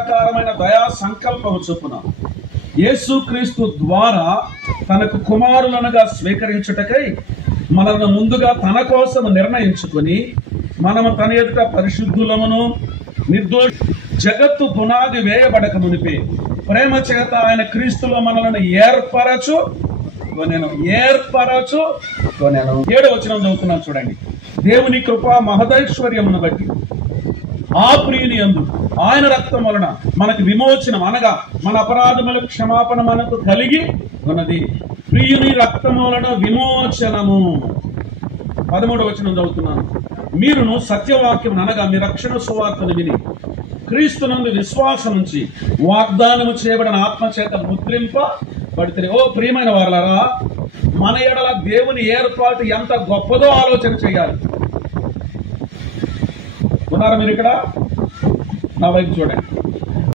ప్రకారమైన దయా సంకల్పము చొప్పున యేసుక్రీస్తు ద్వారా తనకు కుమారులనుగా స్వీకరించుటకై మనల్ని ముందుగా తన కోసం నిర్ణయించుకుని మనము తన ఎదుట పరిశుద్ధులమును నిర్దోష జగత్తు పునాది వేయబడక మునిపే ప్రేమ చేత ఆయన క్రీస్తులో మనలను ఏర్పరచు 7వ వచనం చదువుతున్నాను చూడండి. దేవుని కృపా మహదైశ్వర్యమును బట్టి ఆ ప్రియుని యందు ఆయన రక్తం వలన మనకు విమోచనం అనగా మన అపరాధముల క్షమాపణ మనకు కలిగి ఉన్నది. ప్రియుని రక్తము వలన విమోచనము. 13వ వచనం చదువుతున్నాను. మీరును సత్యవాక్యం అనగా మీ రక్షణ సువార్తను విని క్రీస్తునందు విశ్వాసం నుంచి వాగ్దానము చేయబడిన ఆత్మచేత ముద్రింపబడితే. ఓ ప్రియమైన వారలారా, మన ఎడల దేవుని ఏర్పాటు ఎంత గొప్పదో ఆలోచన చేయాలి. ఉన్నారా మీరు ఇక్కడ? నా వైపు చూడండి.